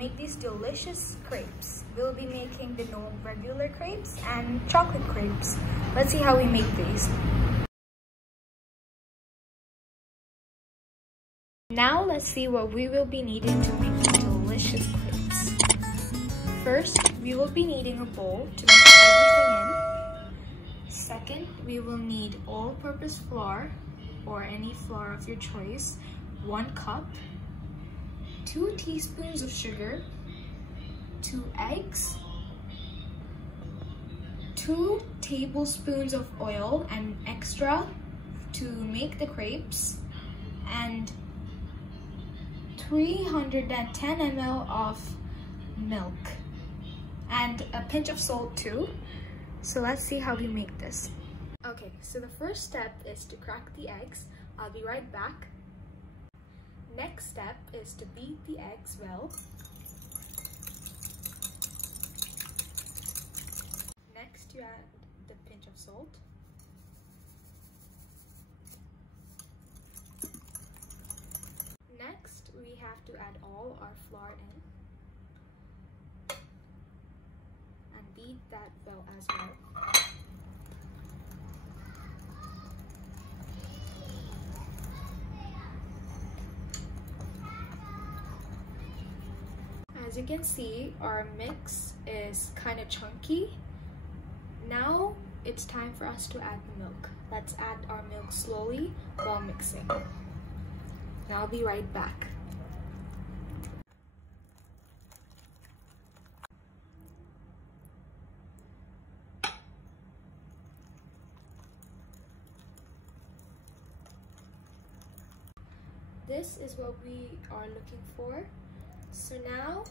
make these delicious crepes. We'll be making the regular crepes and chocolate crepes. Let's see how we make these. Now let's see what we will be needing to make the delicious crepes. First, we will be needing a bowl to mix everything in. Second, we will need all-purpose flour or any flour of your choice, 1 cup, 2 teaspoons of sugar, 2 eggs, 2 tablespoons of oil and extra to make the crepes, and 310 ml of milk and a pinch of salt too. So let's see how we make this. Okay, so the first step is to crack the eggs. I'll be right back. Next step is to beat the eggs well. Next you add the pinch of salt. Next we have to add all our flour in and beat that well as well. As you can see, our mix is kind of chunky. Now it's time for us to add the milk. Let's add our milk slowly while mixing. I'll be right back. This is what we are looking for. So now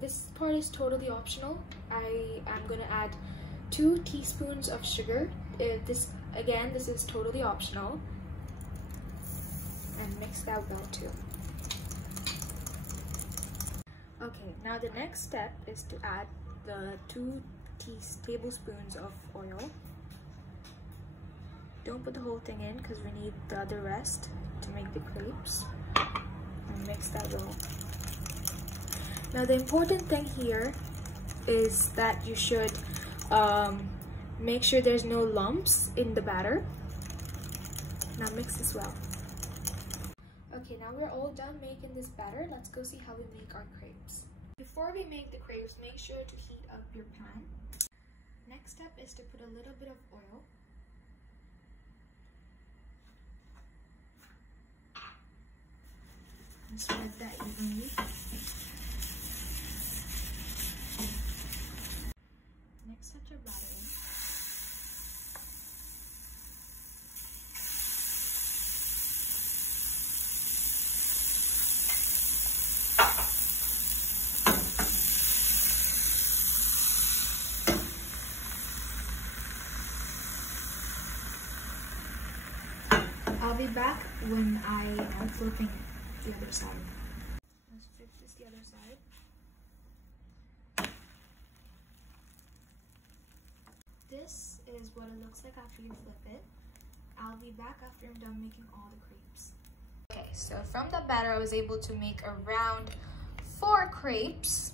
this part is totally optional. I am going to add 2 teaspoons of sugar. This is totally optional. And mix that well too. Okay, now the next step is to add the 2 tablespoons of oil. Don't put the whole thing in because we need the other rest to make the crepes. And mix that well. Now the important thing here is that you should make sure there's no lumps in the batter. Now mix this well. Okay, now we're all done making this batter. Let's go see how we make our crepes. Before we make the crepes, make sure to heat up your pan. Next step is to put a little bit of oil. And spread that evenly. Next, set your batter in. I'll be back when I am flipping the other side. Let's flip this the other side. This is what it looks like after you flip it. I'll be back after I'm done making all the crepes. Okay, so from the batter I was able to make around 4 crepes.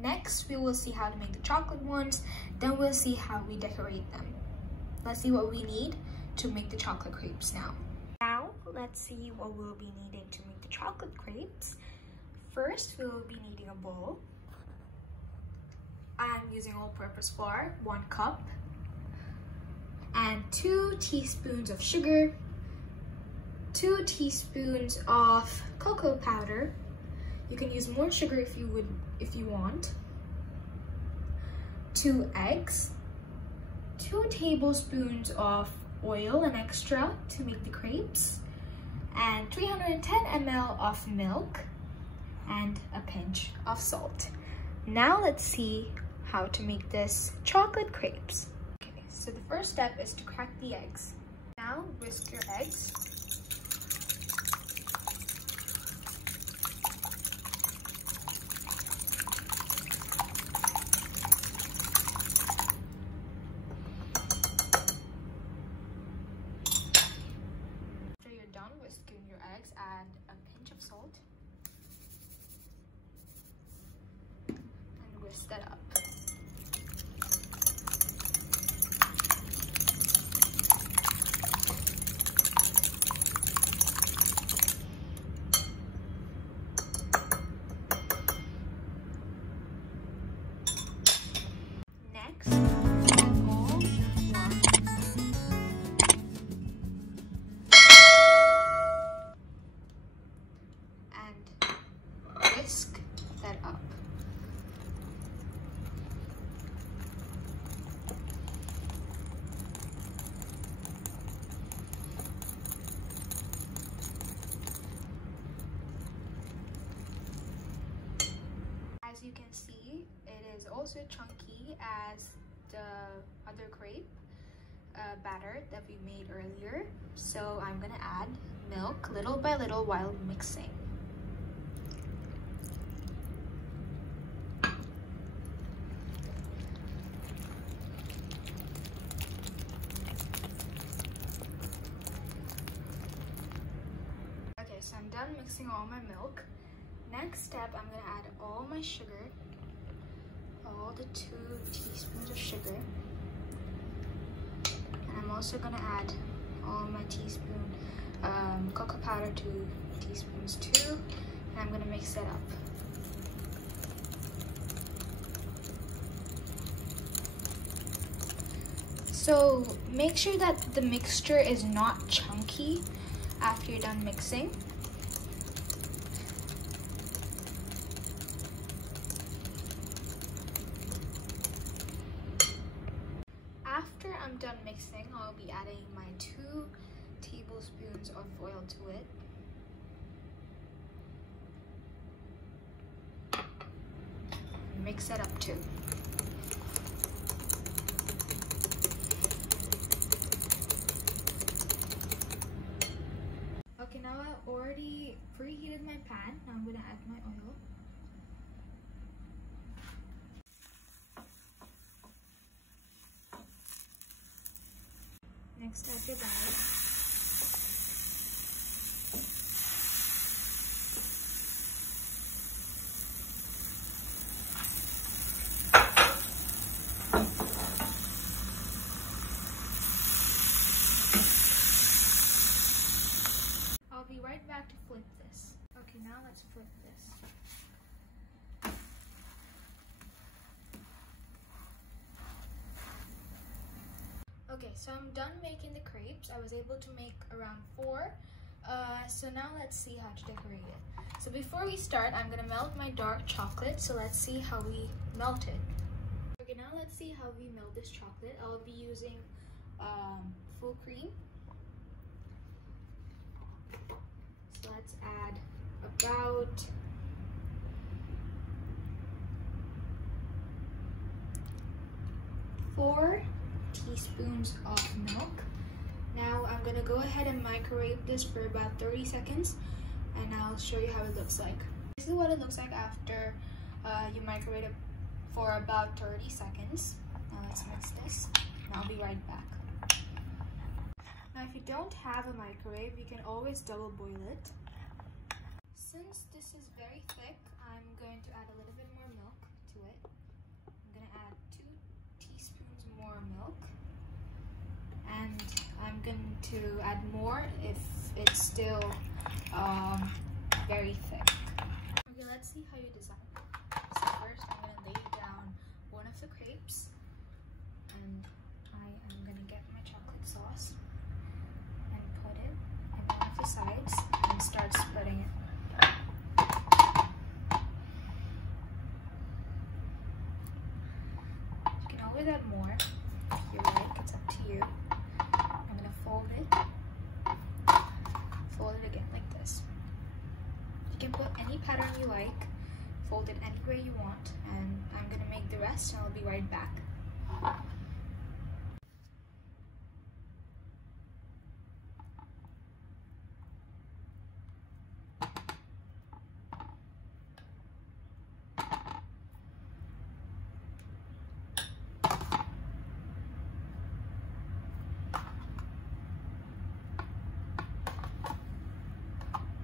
Next we will see how to make the chocolate ones. Then we'll see how we decorate them. Let's see what we need to make the chocolate crepes now. Now let's see what we'll be needing to make the chocolate crepes. First we will be needing a bowl. I'm using all-purpose flour, 1 cup, and 2 teaspoons of sugar, 2 teaspoons of cocoa powder. You can use more sugar if you want. 2 eggs, 2 tablespoons of oil and extra to make the crepes, and 310 ml of milk, and a pinch of salt. Now let's see how to make this chocolate crepes. Okay, so the first step is to crack the eggs. Now whisk your eggs. After you're done whisking your eggs, add a pinch of salt. twist that up. Next, add all warm and whisk that up. As you can see, it is also chunky as the other crepe batter that we made earlier. So I'm gonna add milk little by little while mixing. Okay, so I'm done mixing all my milk. Next step, I'm gonna add all my sugar, all the 2 teaspoons of sugar. And I'm also gonna add all my teaspoon cocoa powder, 2 teaspoons too. And I'm gonna mix that up. So make sure that the mixture is not chunky after you're done mixing. After I'm done mixing, I'll be adding my 2 tablespoons of oil to it. Mix that up too. Okay, now I've already preheated my pan. Now I'm gonna add my oil. Next, add your batter. I'll be right back to flip this. Okay, now let's flip this. Okay, so I'm done making the crepes. I was able to make around 4. So now let's see how to decorate it. So before we start, I'm gonna melt my dark chocolate. So let's see how we melt it. Okay, now let's see how we melt this chocolate. I'll be using full cream. So let's add about four teaspoons of milk. Now I'm gonna go ahead and microwave this for about 30 seconds and I'll show you how it looks like. This is what it looks like after you microwave it for about 30 seconds. Now let's mix this and I'll be right back. Now if you don't have a microwave, you can always double boil it. Since this is very thick, I'm going to add a little bit more milk to it. I'm gonna add 2 teaspoons more milk. And I'm going to add more if it's still very thick. Okay, let's see how you design it. So first I'm going to lay down one of the crepes and I am going to get my chocolate sauce and put it in one of the sides and start spreading it. You can always add more if you like, it's up to you. I'm gonna fold it again like this. You can put any pattern you like, fold it any way you want, and I'm gonna make the rest and I'll be right back.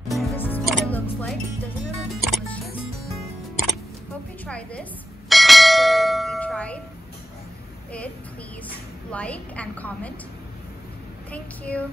This is what it looks like. Doesn't it look delicious? Hope you try this. like and comment. Thank you.